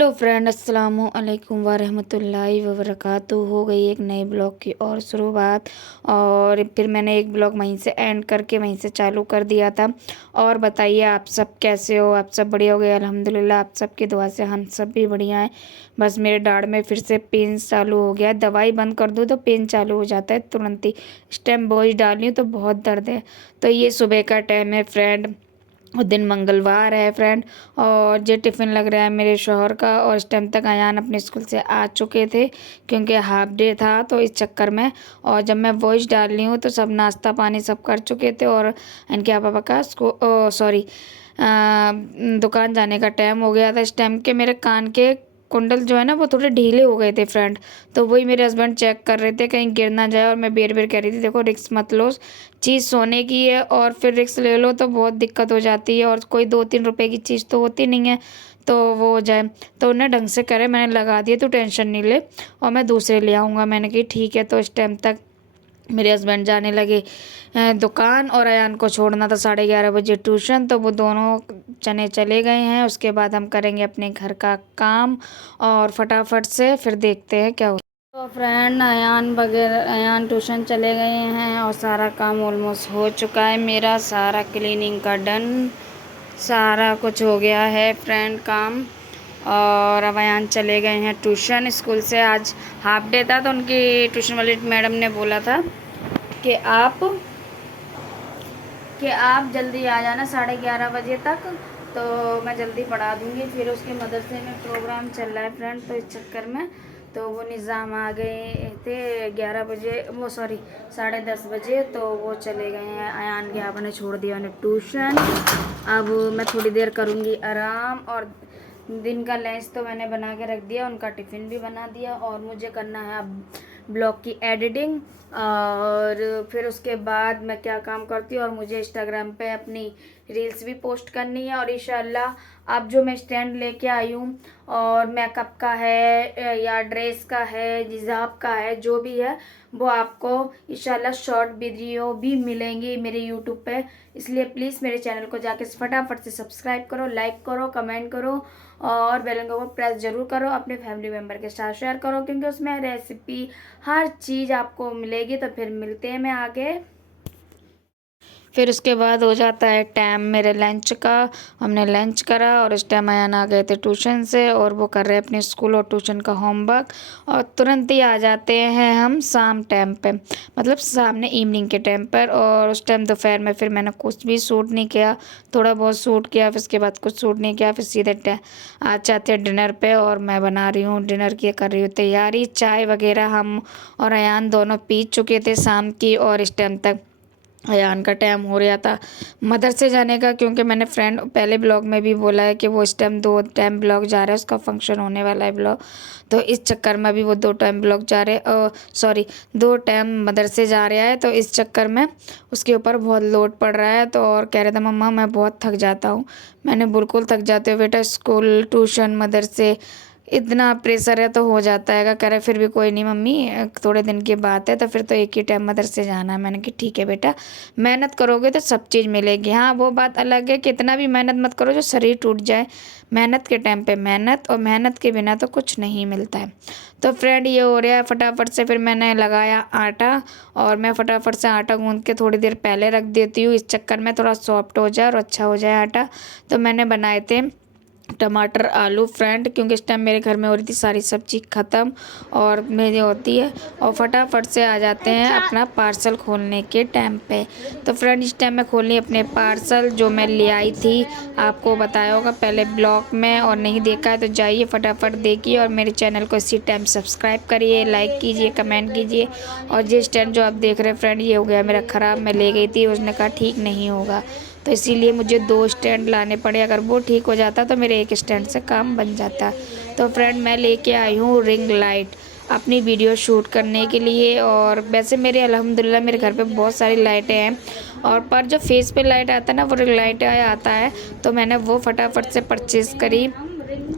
Hello friend, अस्सलामु अलैकुम वरहमतुल्लाहि वबरकातुहू। हो गई एक नए ब्लॉग की और शुरुआत। और फिर मैंने एक ब्लॉग वहीं से एंड करके वहीं से चालू कर दिया था। और बताइए आप सब कैसे हो? आप सब बढ़िया हो गए? अल्हम्दुलिल्लाह, आप सबकी दुआ से हम सब भी बढ़िया हैं। बस मेरे दाढ़ में फिर से पेन चालू हो गया। दवाई बंद कर दूँ तो पेन चालू हो जाता है तुरंत ही। इस टाइम वॉइस डाल रही हूँ तो बहुत दर्द है। तो ये सुबह का टाइम है फ्रेंड, और दिन मंगलवार है फ्रेंड। और ये टिफ़िन लग रहा है मेरे शौहर का। और इस टाइम तक अयान अपने स्कूल से आ चुके थे क्योंकि हाफ डे था, तो इस चक्कर में। और जब मैं वॉइस डाल रही हूँ तो सब नाश्ता पानी सब कर चुके थे और इनके पापा का दुकान जाने का टाइम हो गया था। इस टाइम के मेरे कान के कुंडल जो है ना वो थोड़े ढीले हो गए थे फ्रेंड। तो वही मेरे हस्बैंड चेक कर रहे थे कहीं गिर ना जाए। और मैं बेर बेर कह रही थी देखो रिस्क मत लो, चीज़ सोने की है और फिर रिस्क ले लो तो बहुत दिक्कत हो जाती है। और कोई 2-3 रुपए की चीज़ तो होती नहीं है तो वो हो जाए। तो उन्हें ढंग से करे, मैंने लगा दिए, तो टेंशन नहीं ले और मैं दूसरे ले आऊँगा। मैंने कही ठीक है। तो इस टाइम तक मेरे हस्बैंड जाने लगे दुकान, और अयान को छोड़ना था 11:30 बजे ट्यूशन, तो वो दोनों चने चले गए हैं। उसके बाद हम करेंगे अपने घर का काम और फटाफट से फिर देखते हैं क्या होता है। तो फ्रेंड अयान ट्यूशन चले गए हैं और सारा काम ऑलमोस्ट हो चुका है। मेरा सारा क्लीनिंग का डन, सारा कुछ हो गया है फ्रेंड काम। और अब अयान चले गए हैं ट्यूशन स्कूल से। आज हाफ डे था तो उनकी ट्यूशन वाली मैडम ने बोला था कि आप जल्दी आ जाना 11:30 बजे तक, तो मैं जल्दी पढ़ा दूँगी। फिर उसके मदरसे में प्रोग्राम चल रहा है फ्रेंड, तो इस चक्कर में तो वो निज़ाम आ गए थे 11 बजे, वो सॉरी 10:30 बजे, तो वो चले गए हैं। अयान के आपने छोड़ दिया उन्हें ट्यूशन। अब मैं थोड़ी देर करूँगी आराम। और दिन का लंच तो मैंने बना के रख दिया, उनका टिफ़िन भी बना दिया। और मुझे करना है अब ब्लॉग की एडिटिंग। और फिर उसके बाद मैं क्या काम करती हूँ, और मुझे इंस्टाग्राम पे अपनी रील्स भी पोस्ट करनी है। और इंशाल्लाह अब जो मैं स्टैंड लेके आई हूँ, और मेकअप का है या ड्रेस का है, हिजाब का है, जो भी है वो आपको इंशाल्लाह शॉर्ट वीडियो भी मिलेंगी मेरे यूट्यूब पे। इसलिए प्लीज़ मेरे चैनल को जाके फटाफट से सब्सक्राइब करो, लाइक करो, कमेंट करो और बेल आइकन को प्रेस जरूर करो। अपने फैमिली मेम्बर के साथ शेयर करो क्योंकि उसमें रेसिपी हर चीज़ आपको मिलेगी। तो फिर मिलते हैं मैं आगे। फिर उसके बाद हो जाता है टाइम मेरे लंच का। हमने लंच करा और उस टाइम अयान आ गए थे ट्यूशन से, और वो कर रहे हैं अपने स्कूल और ट्यूशन का होमवर्क। और तुरंत ही आ जाते हैं हम शाम टाइम पे, मतलब सामने इवनिंग के टाइम पर। और उस टाइम दोपहर में फिर मैंने कुछ भी शूट नहीं किया, थोड़ा बहुत शूट किया, फिर उसके बाद कुछ शूट नहीं किया। फिर सीधे आ जाते हैं डिनर पे, और मैं बना रही हूँ डिनर की, कर रही हूँ तैयारी। चाय वगैरह हम और अयान दोनों पी चुके थे शाम की, और इस टाइम तक अयान का टाइम हो रहा था मदरसे जाने का। क्योंकि मैंने फ्रेंड पहले ब्लॉग में भी बोला है कि वो इस टाइम 2 टाइम ब्लॉग जा रहा है, उसका फंक्शन होने वाला है ब्लॉग, तो इस चक्कर में भी वो 2 टाइम ब्लॉग जा रहे, सॉरी 2 टाइम मदरसे जा रहा है। तो इस चक्कर में उसके ऊपर बहुत लोड पड़ रहा है। तो और कह रहा था मम्मा मैं बहुत थक जाता हूँ। मैंने बिल्कुल थक जाते हो बेटा, स्कूल ट्यूशन मदरसे इतना प्रेशर है तो हो जाता है। कह रहे फिर भी कोई नहीं मम्मी, थोड़े दिन की बात है, तो फिर तो एक ही टाइम मदरसे जाना है। मैंने कहा ठीक है बेटा, मेहनत करोगे तो सब चीज़ मिलेगी। हाँ वो बात अलग है कि इतना भी मेहनत मत करो जो शरीर टूट जाए। मेहनत के टाइम पे मेहनत, और मेहनत के बिना तो कुछ नहीं मिलता है। तो फ्रेंड ये हो रहा है फटाफट से। फिर मैंने लगाया आटा, और मैं फटाफट से आटा गूँध के थोड़ी देर पहले रख देती हूँ, इस चक्कर में थोड़ा सॉफ्ट हो जाए और अच्छा हो जाए आटा। तो मैंने बनाए थे टमाटर आलू फ्रेंड, क्योंकि इस टाइम मेरे घर में हो रही थी सारी सब्जी ख़त्म और मेरी होती है। और फटाफट से आ जाते हैं अपना पार्सल खोलने के टाइम पे। तो फ्रेंड इस टाइम मैं खोली अपने पार्सल जो मैं ले आई थी, आपको बताया होगा पहले ब्लॉग में, और नहीं देखा है तो जाइए फटाफट देखिए। और मेरे चैनल को इसी टाइम सब्सक्राइब करिए, लाइक कीजिए, कमेंट कीजिए। और ये स्टैंड जो आप देख रहे हैं फ्रेंड, ये हो गया मेरा ख़राब। मैं ले गई थी, उसने कहा ठीक नहीं होगा, तो इसीलिए मुझे 2 स्टैंड लाने पड़े। अगर वो ठीक हो जाता तो मेरे एक स्टैंड से काम बन जाता। तो फ्रेंड मैं लेके आई हूँ रिंग लाइट अपनी वीडियो शूट करने के लिए। और वैसे मेरे अल्हम्दुलिल्लाह मेरे घर पे बहुत सारी लाइटें हैं, और पर जो फेस पे लाइट आता है ना वो रिंग लाइट आता है, तो मैंने वो फटाफट से परचेज़ करी।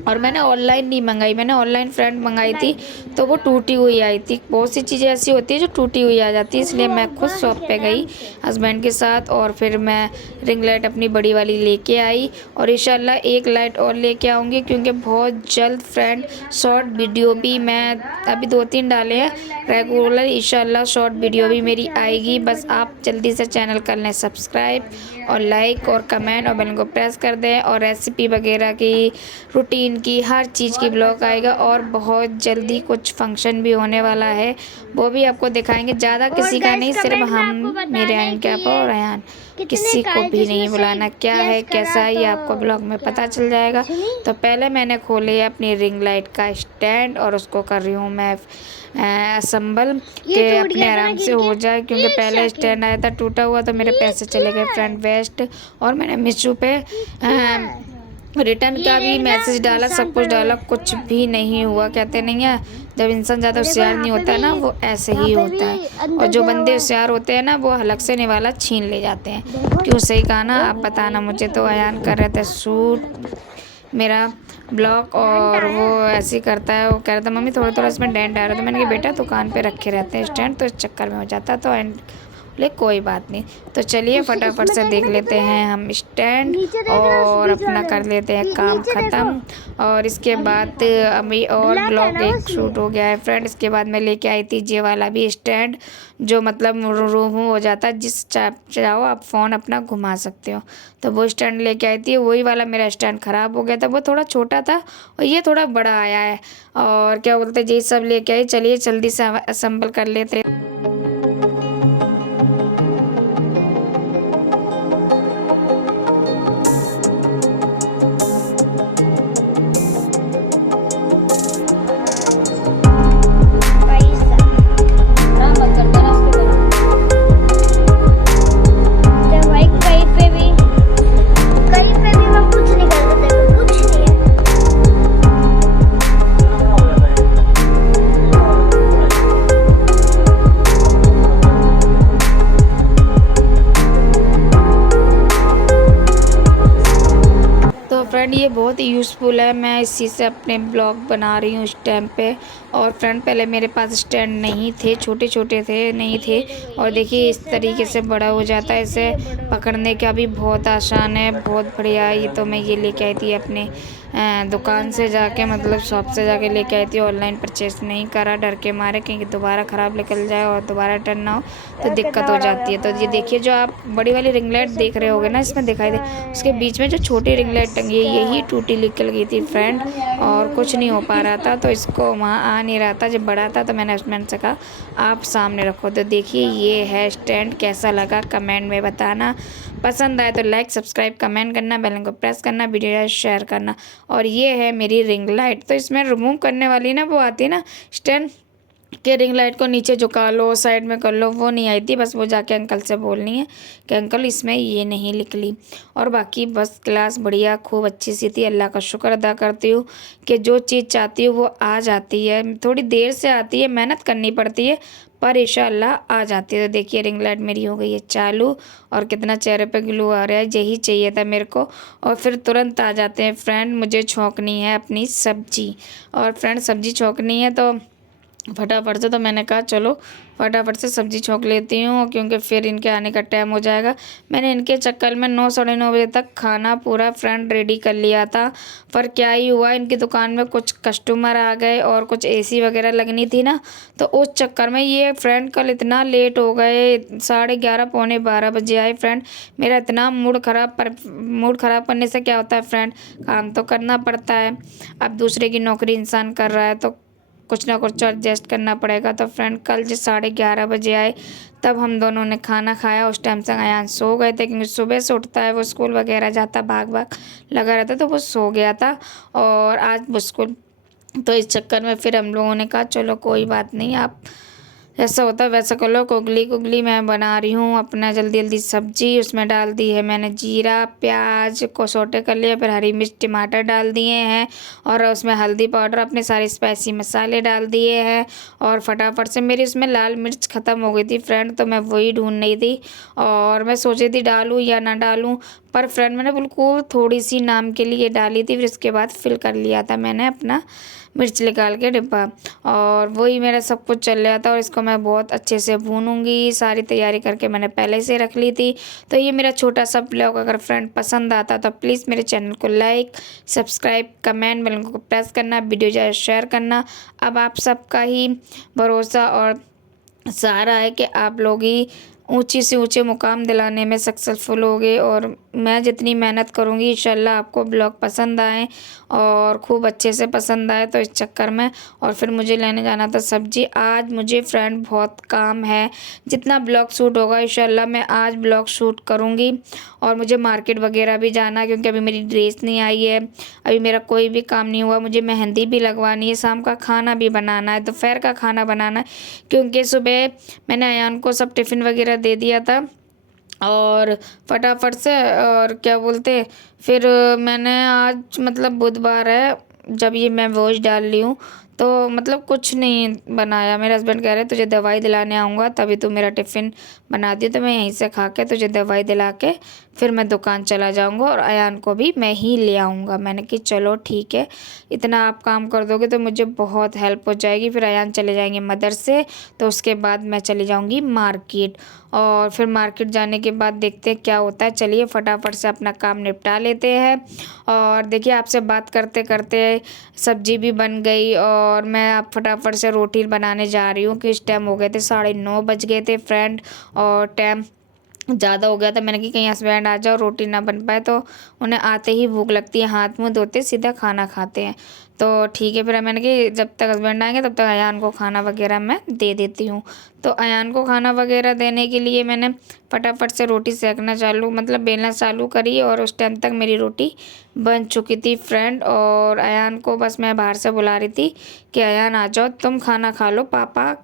और मैंने ऑनलाइन नहीं मंगाई, मैंने ऑनलाइन फ्रेंड मंगाई थी तो वो टूटी हुई आई थी। बहुत सी चीज़ें ऐसी होती है जो टूटी हुई आ जाती है, इसलिए मैं खुद शॉप पे गई हस्बैंड के साथ और फिर मैं रिंग लाइट अपनी बड़ी वाली लेके आई। और इंशाल्लाह एक लाइट और लेके आऊँगी, क्योंकि बहुत जल्द फ्रेंड शॉर्ट वीडियो भी मैं अभी 2-3 डाले हैं रेगुलर, इंशाल्लाह शॉर्ट वीडियो भी मेरी आएगी। बस आप जल्दी से चैनल कर लें सब्सक्राइब और लाइक और कमेंट और बेल को प्रेस कर दें। और रेसिपी वगैरह की, रूटीन की, हर चीज़ की ब्लॉग आएगा। और बहुत जल्दी कुछ फंक्शन भी होने वाला है, वो भी आपको दिखाएंगे। ज़्यादा किसी का नहीं, सिर्फ हम, मेरे अनकैप और अयान, किसी को भी नहीं बुलाना। क्या है कैसा है ये आपको ब्लॉग में पता चल जाएगा। तो पहले मैंने खोले अपनी रिंग लाइट का स्टैंड और उसको कर रही हूँ मैं असम्बल के अपने आराम से हो जाए, क्योंकि पहले स्टैंड आया था टूटा हुआ तो मेरे पैसे चले गए फ्रेंड वेस्ट। और मैंने मीशो पे रिटर्न का भी मैसेज डाला, सब कुछ डाला, कुछ भी नहीं हुआ। कहते नहीं है जब इंसान ज़्यादा होशियार नहीं होता ना, वो ऐसे ही होता है। और जो बंदे होशियार होते हैं ना, वो हलक से निवाला छीन ले जाते हैं। क्यों सही कहा ना, आप बताना मुझे। तो अयान कर रहे थे शूट मेरा ब्लॉग और वो ऐसे ही करता है। वो कह रहा था मम्मी थोड़ा थोड़ा इसमें डेंट आ रहा था। मैंने कहा बेटा दुकान पे रखे रहते हैं स्टैंड, तो इस चक्कर में हो जाता। तो एंड बोले कोई बात नहीं। तो चलिए फटाफट से देख लेते हैं हम स्टैंड और अपना कर लेते हैं काम ख़त्म। और इसके बाद अभी और ब्लॉग एक शूट हो गया है फ्रेंड। इसके बाद मैं लेके आई थी ये वाला भी स्टैंड, जो मतलब रूम हो जाता है, जिस चाहो आप फ़ोन अपना घुमा सकते हो। तो वो स्टैंड लेके आई थी। वही वाला मेरा स्टैंड ख़राब हो गया था, वो थोड़ा छोटा था और ये थोड़ा बड़ा आया है। और क्या बोलते हैं, ये सब लेके आई। चलिए जल्दी से असम्बल कर लेते हैं। फ्रेंड ये बहुत ही यूज़फुल है, मैं इसी से अपने ब्लॉग बना रही हूँ इस टाइम पे। और फ्रेंड पहले मेरे पास स्टैंड नहीं थे, छोटे छोटे थे, नहीं थे। और देखिए इस तरीके से बड़ा हो जाता है, इसे पकड़ने का भी बहुत आसान है, बहुत बढ़िया। ये तो मैं ये लेके आई थी अपने दुकान से जाके, मतलब शॉप से जाके लेके आई थी। ऑनलाइन परचेस नहीं करा डर के मारे, क्योंकि दोबारा ख़राब निकल जाए और दोबारा टर्न ना हो तो दिक्कत हो जाती है। तो ये देखिए जो आप बड़ी वाली रिंग लाइट देख रहे होगे ना, इसमें दिखाई दे, उसके बीच में जो छोटी रिंग लाइट टंगी है यही टूटी निकल गई थी फ्रेंड, और कुछ नहीं हो पा रहा था। तो इसको वहाँ आ नहीं रहा था। जब बड़ा था तो मैंने उसमें से कहा आप सामने रखो। तो देखिए ये है स्टैंड, कैसा लगा कमेंट में बताना। पसंद आए तो लाइक सब्सक्राइब कमेंट करना, बेल को प्रेस करना, वीडियो शेयर करना। और ये है मेरी रिंग लाइट। तो इसमें रिमूव करने वाली ना वो आती है ना स्टैंड के, रिंग लाइट को नीचे झुका लो, साइड में कर लो, वो नहीं आई थी। बस वो जाके अंकल से बोलनी है कि अंकल इसमें ये नहीं निकली। और बाकी बस क्लास बढ़िया खूब अच्छी सी थी। अल्लाह का शुक्र अदा करती हूँ कि जो चीज़ चाहती हूँ वो आ जाती है। थोड़ी देर से आती है, मेहनत करनी पड़ती है, पर इंशाल्लाह आ जाती है। तो देखिए रिंग लाइट मेरी हो गई है चालू, और कितना चेहरे पे ग्लो आ रहा है। यही चाहिए था मेरे को। और फिर तुरंत आ जाते हैं फ्रेंड, मुझे छौंकनी है अपनी सब्जी। और फ्रेंड सब्जी छौंकनी है तो फटाफट से, तो मैंने कहा चलो फटाफट से सब्ज़ी छौंक लेती हूँ, क्योंकि फिर इनके आने का टाइम हो जाएगा। मैंने इनके चक्कर में 9 साढ़े 9 बजे तक खाना पूरा फ्रेंड रेडी कर लिया था। पर क्या ही हुआ, इनकी दुकान में कुछ कस्टमर आ गए और कुछ एसी वगैरह लगनी थी ना, तो उस चक्कर में ये फ्रेंड कल इतना लेट हो गए। 11:30 पौने 12 बजे आए फ्रेंड। मेरा इतना मूड ख़राब करने से क्या होता है फ्रेंड, काम तो करना पड़ता है। अब दूसरे की नौकरी इंसान कर रहा है तो कुछ ना कुछ एडजस्ट करना पड़ेगा। तो फ्रेंड कल जो 11:30 बजे आए, तब हम दोनों ने खाना खाया। उस टाइम से अयान सो गए थे, क्योंकि सुबह से उठता है, वो स्कूल वगैरह जाता, भाग भाग लगा रहता, तो वो सो गया था। और आज वो स्कूल, तो इस चक्कर में फिर हम लोगों ने कहा चलो कोई बात नहीं, आप जैसा होता है वैसा कर लो। कुगली मैं बना रही हूँ अपना जल्दी जल्दी सब्जी। उसमें डाल दी है मैंने जीरा प्याज को सौटे कर लिया, फिर हरी मिर्च टमाटर डाल दिए हैं, और उसमें हल्दी पाउडर अपने सारे स्पाइसी मसाले डाल दिए हैं। और फटाफट से मेरी उसमें लाल मिर्च ख़त्म हो गई थी फ्रेंड, तो मैं वही ढूंढ रही थी। और मैं सोच रही थी डालूँ या ना डालूँ, पर फ्रेंड मैंने बिल्कुल थोड़ी सी नाम के लिए डाली थी, फिर उसके बाद फिल कर लिया था मैंने अपना मिर्च निकाल के डिब्बा। और वही मेरा सब कुछ चल रहा था और इसको मैं बहुत अच्छे से भूनूंगी। सारी तैयारी करके मैंने पहले से रख ली थी। तो ये मेरा छोटा सा ब्लॉग अगर फ्रेंड पसंद आता तो प्लीज़ मेरे चैनल को लाइक, सब्सक्राइब, कमेंट बेल को प्रेस करना, वीडियो ज़्यादा शेयर करना। अब आप सबका ही भरोसा और सहारा है कि आप लोग ही ऊंची से ऊंचे मुकाम दिलाने में सक्सेसफुल होगे। और मैं जितनी मेहनत करूंगी इंशाल्लाह आपको ब्लॉग पसंद आए और खूब अच्छे से पसंद आए। तो इस चक्कर में और फिर मुझे लेने जाना था सब्जी। आज मुझे फ्रेंड बहुत काम है, जितना ब्लॉग शूट होगा इंशाल्लाह मैं आज ब्लॉग शूट करूंगी। और मुझे मार्केट वगैरह भी जाना है क्योंकि अभी मेरी ड्रेस नहीं आई है, अभी मेरा कोई भी काम नहीं हुआ। मुझे मेहंदी भी लगवानी है, शाम का खाना भी बनाना है, दोपहर का खाना बनाना है क्योंकि सुबह मैंने अयान को सब टिफ़िन वगैरह दे दिया था और फटाफट से। और क्या बोलते फिर मैंने आज मतलब बुधवार है जब ये मैं वॉश डाल रही हूँ तो मतलब कुछ नहीं बनाया। मेरे हस्बैंड कह रहे तुझे दवाई दिलाने आऊँगा तभी तू मेरा टिफ़िन बना दियो, तो मैं यहीं से खा के तुझे दवाई दिला के फिर मैं दुकान चला जाऊँगा और अयान को भी मैं ही ले आऊँगा। मैंने कि चलो ठीक है, इतना आप काम कर दोगे तो मुझे बहुत हेल्प हो जाएगी। फिर अयान चले जाएंगे मदरसे, तो उसके बाद मैं चली जाऊँगी मार्केट। और फिर मार्केट जाने के बाद देखते हैं क्या होता है। चलिए फटाफट से अपना काम निपटा लेते हैं। और देखिए आपसे बात करते करते सब्जी भी बन गई और मैं अब फटाफट से रोटी बनाने जा रही हूँ कि इस टाइम हो गए थे 9:30 बज गए थे फ्रेंड और टाइम ज़्यादा हो गया था। मैंने कि कहीं हस्बैंड आ जाओ रोटी ना बन पाए तो उन्हें आते ही भूख लगती है, हाथ मुँह धोते सीधा खाना खाते हैं। तो ठीक है फिर मैंने कि जब तक हस्बैंड आएंगे तब तक अयान को खाना वगैरह मैं दे देती हूँ। तो अयान को खाना वगैरह देने के लिए मैंने फटाफट से रोटी सेकना चालू मतलब बेलना चालू करी और उस टाइम तक मेरी रोटी बन चुकी थी फ्रेंड। और अयान को बस मैं बाहर से बुला रही थी कि अयान आ जाओ तुम खाना खा लो, पापा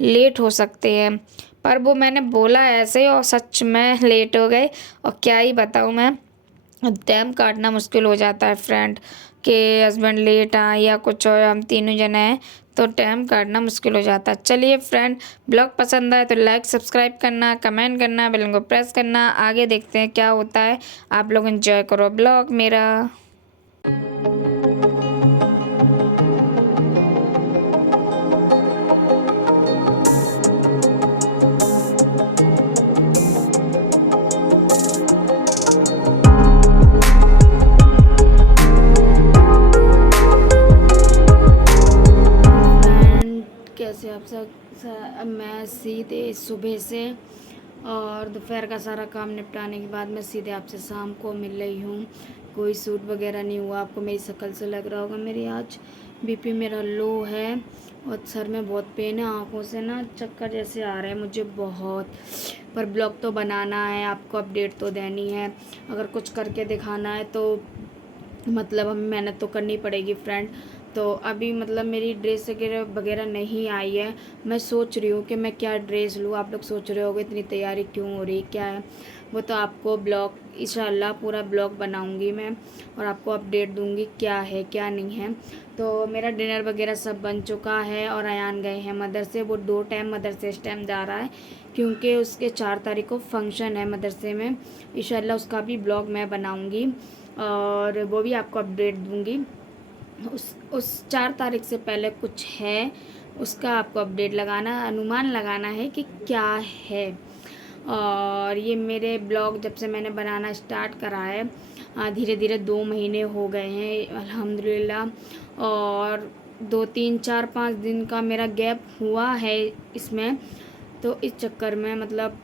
लेट हो सकते हैं। पर वो मैंने बोला ऐसे ही और सच में लेट हो गए। और क्या ही बताऊँ मैं, टाइम काटना मुश्किल हो जाता है फ्रेंड कि हस्बैंड लेट आए या कुछ हो, हम तीनों जने हैं तो टाइम काटना मुश्किल हो जाता है। चलिए फ्रेंड ब्लॉग पसंद आए तो लाइक सब्सक्राइब करना, कमेंट करना, बेल को प्रेस करना। आगे देखते हैं क्या होता है। आप लोग एंजॉय करो ब्लॉग मेरा। कैसे आप सब मैं सीधे सुबह से और दोपहर का सारा काम निपटाने के बाद मैं सीधे आपसे शाम को मिल रही हूँ। कोई सूट वगैरह नहीं हुआ, आपको मेरी शक्ल से लग रहा होगा। मेरी आज बीपी मेरा लो है और सर में बहुत पेन है, आँखों से ना चक्कर जैसे आ रहे हैं मुझे बहुत। पर ब्लॉग तो बनाना है, आपको अपडेट तो देनी है, अगर कुछ करके दिखाना है तो मतलब हमें मेहनत तो करनी पड़ेगी फ्रेंड। तो अभी मतलब मेरी ड्रेस वगैरह नहीं आई है। मैं सोच रही हूँ कि मैं क्या ड्रेस लूँ। आप लोग सोच रहे होगे इतनी तैयारी क्यों हो रही क्या है, वो तो आपको ब्लॉग इंशाल्लाह पूरा ब्लॉग बनाऊँगी मैं और आपको अपडेट दूँगी क्या है क्या नहीं है। तो मेरा डिनर वगैरह सब बन चुका है और अयान गए हैं मदरसे। वो 2 टाइम मदरसे इस टाइम जा रहा है क्योंकि उसके 4 तारीख को फंक्शन है मदरसे में। इंशाल्लाह उसका भी ब्लॉग मैं बनाऊँगी और वो भी आपको अपडेट दूँगी। उस 4 तारीख से पहले कुछ है उसका आपको अपडेट लगाना, अनुमान लगाना है कि क्या है। और ये मेरे ब्लॉग जब से मैंने बनाना स्टार्ट करा है धीरे धीरे 2 महीने हो गए हैं अल्हम्दुलिल्लाह। और 2 3 4 5 दिन का मेरा गैप हुआ है इसमें। तो इस चक्कर में मतलब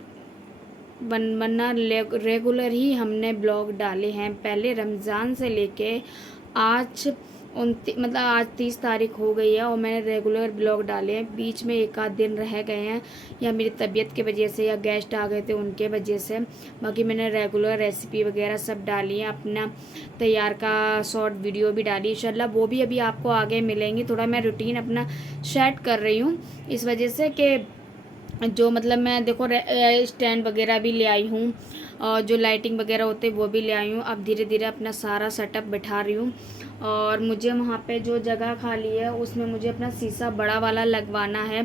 वरना रेगुलर ही हमने ब्लॉग डाले हैं। पहले रमज़ान से लेके आज मतलब आज 30 तारीख हो गई है और मैंने रेगुलर ब्लॉग डाले हैं। बीच में एक आध दिन रह गए हैं या मेरी तबीयत की वजह से या गेस्ट आ गए थे उनके वजह से, बाकी मैंने रेगुलर रेसिपी वगैरह सब डाली है। अपना तैयार का शॉर्ट वीडियो भी डाली इंशाल्लाह, वो भी अभी आपको आगे मिलेंगी। थोड़ा मैं रूटीन अपना सेट कर रही हूँ इस वजह से कि जो मतलब मैं देखो स्टैंड वगैरह भी ले आई हूँ और जो लाइटिंग वगैरह होते हैं वो भी ले आई हूँ। अब धीरे धीरे अपना सारा सेटअप बैठा रही हूँ। और मुझे वहाँ पे जो जगह खाली है उसमें मुझे अपना शीशा बड़ा वाला लगवाना है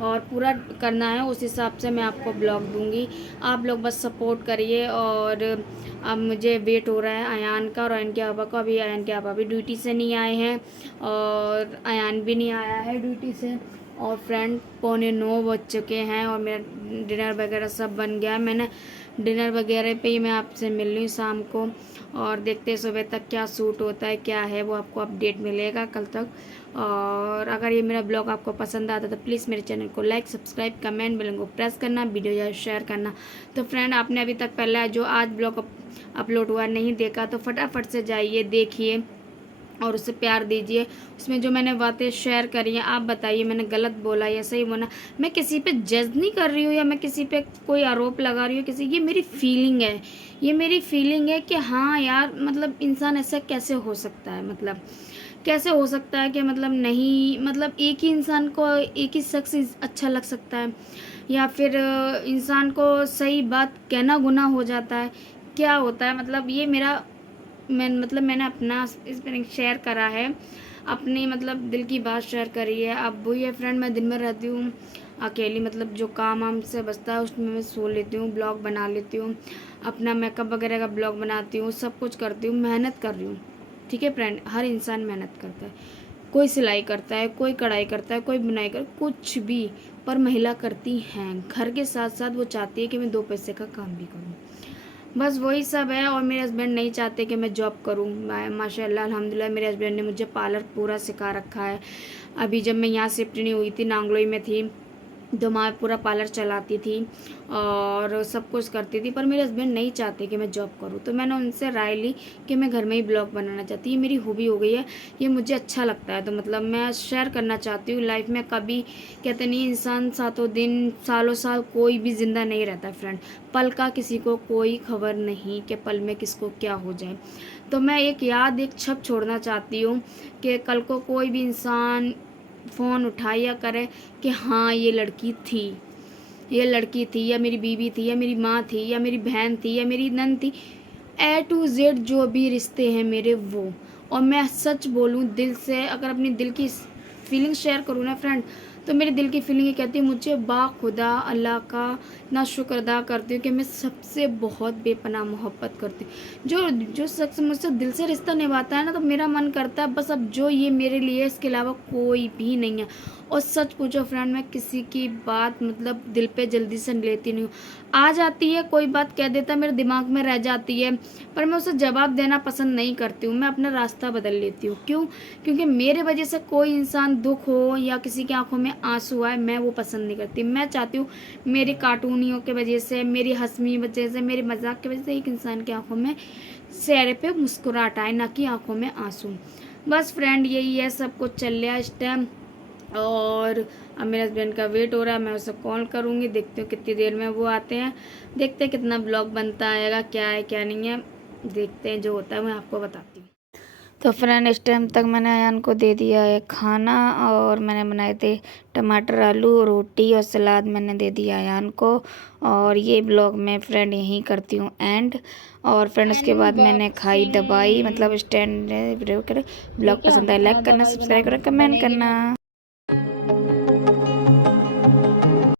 और पूरा करना है, उस हिसाब से मैं आपको ब्लॉग दूंगी। आप लोग बस सपोर्ट करिए। और अब मुझे वेट हो रहा है अयान का और अयान के पापा का। अभी अयान के पापा भी ड्यूटी से नहीं आए हैं और अयान भी नहीं आया है ड्यूटी से। और फ्रेंड 8:45 बज चुके हैं और मेरा डिनर वगैरह सब बन गया है। मैंने डिनर वगैरह पे ही मैं आपसे मिल रही हूँ शाम को। और देखते हैं सुबह तक क्या सूट होता है, क्या है वो आपको अपडेट मिलेगा कल तक। और अगर ये मेरा ब्लॉग आपको पसंद आता है तो प्लीज़ मेरे चैनल को लाइक, सब्सक्राइब, कमेंट, बेल को प्रेस करना, वीडियो या शेयर करना। तो फ्रेंड, आपने अभी तक पहले जो आज ब्लॉग अपलोड हुआ नहीं देखा तो फटाफट से जाइए, देखिए और उससे प्यार दीजिए। उसमें जो मैंने बातें शेयर करी हैं, आप बताइए मैंने गलत बोला या सही बोला। मैं किसी पे जज नहीं कर रही हूँ या मैं किसी पे कोई आरोप लगा रही हूँ किसी, ये मेरी फीलिंग है। ये मेरी फीलिंग है कि हाँ यार, मतलब इंसान ऐसा कैसे हो सकता है, मतलब कैसे हो सकता है कि मतलब नहीं, मतलब एक ही इंसान को एक ही शख्स अच्छा लग सकता है या फिर इंसान को सही बात कहना गुनाह हो जाता है, क्या होता है। मतलब ये मेरा मैंने अपना एक्सपीरियंस शेयर करा है, अपनी मतलब दिल की बात शेयर करी है। अब वही है फ्रेंड, मैं दिन में रहती हूँ अकेली, मतलब जो काम वाम से बचता है उसमें मैं सो लेती हूँ, ब्लॉग बना लेती हूँ, अपना मेकअप वगैरह का ब्लॉग बनाती हूँ, सब कुछ करती हूँ, मेहनत कर रही हूँ। ठीक है फ्रेंड, हर इंसान मेहनत करता है, कोई सिलाई करता है, कोई कढ़ाई करता है, कोई बुनाई कर, कुछ भी, पर महिला करती हैं। घर के साथ साथ वो चाहती है कि मैं 2 पैसे का काम भी करूँ, बस वही सब है। और मेरे हस्बैंड नहीं चाहते कि मैं जॉब करूं। माशाल्लाह अल्हम्दुलिल्लाह मेरे हस्बैंड ने मुझे पार्लर पूरा सिखा रखा है। अभी जब मैं यहाँ शिफ्ट नहीं हुई थी, नांगलोई में थी, तो मैं पूरा पार्लर चलाती थी और सब कुछ करती थी, पर मेरे हस्बैंड नहीं चाहते कि मैं जॉब करूं। तो मैंने उनसे राय ली कि मैं घर में ही ब्लॉग बनाना चाहती हूँ, ये मेरी हॉबी हो गई है, ये मुझे अच्छा लगता है, तो मतलब मैं शेयर करना चाहती हूँ लाइफ में। कभी कहते नहीं, इंसान सातों दिन सालों साल कोई भी ज़िंदा नहीं रहता फ्रेंड, पल का किसी को कोई खबर नहीं कि पल में किसको क्या हो जाए। तो मैं एक याद, एक छप छोड़ना चाहती हूँ कि कल को कोई भी इंसान फ़ोन उठाया करे कि हाँ ये लड़की थी, ये लड़की थी, या मेरी बीवी थी, या मेरी माँ थी, या मेरी बहन थी, या मेरी नंद थी, A to Z जो भी रिश्ते हैं मेरे वो। और मैं सच बोलूँ दिल से, अगर अपनी दिल की फीलिंग शेयर करूँ ना फ्रेंड, तो मेरे दिल की फीलिंग ये कहती है, मुझे बाखुदा अल्लाह का इतना शुक्र अदा करती हूँ कि मैं सबसे बहुत बेपनाह मोहब्बत करती हूँ। जो शख्स मुझसे दिल से रिश्ता निभाता है ना, तो मेरा मन करता है बस अब जो ये मेरे लिए, इसके अलावा कोई भी नहीं है। और सच पूछो फ्रेंड, मैं किसी की बात मतलब दिल पे जल्दी से लेती नहीं हूँ। आ जाती है, कोई बात कह देता है, मेरे दिमाग में रह जाती है, पर मैं उसे जवाब देना पसंद नहीं करती हूँ, मैं अपना रास्ता बदल लेती हूँ। क्यों? क्योंकि मेरे वजह से कोई इंसान दुख हो या किसी की आंखों में आंसू आए, मैं वो पसंद नहीं करती। मैं चाहती हूँ मेरी कार्टूनियों की वजह से, मेरी हंसमी वजह से, मेरे मजाक की वजह से एक इंसान की आंखों में चेहरे पे मुस्कुराहट आए, ना कि आंखों में आंसू। बस फ्रेंड यही है, सब कुछ चल रहा है इस टाइम। और अब मेरे हस्बैंड का वेट हो रहा है, मैं उसे कॉल करूँगी, देखती हूँ कितनी देर में वो आते हैं, देखते हैं कितना ब्लॉग बनता आएगा, क्या है क्या नहीं है, देखते हैं, जो होता है मैं आपको बताती हूँ। तो फ्रेंड इस टाइम तक मैंने अयान को दे दिया है खाना, और मैंने बनाए थे टमाटर आलू रोटी और सलाद मैंने दे दिया अयान को। और ये ब्लॉग मैं फ्रेंड यहीं करती हूँ एंड। और फ्रेंड उसके बाद मैंने खाई दवाई, मतलब स्टैंड। ब्लॉग पसंद आए लाइक करना, सब्सक्राइब करना, कमेंट करना।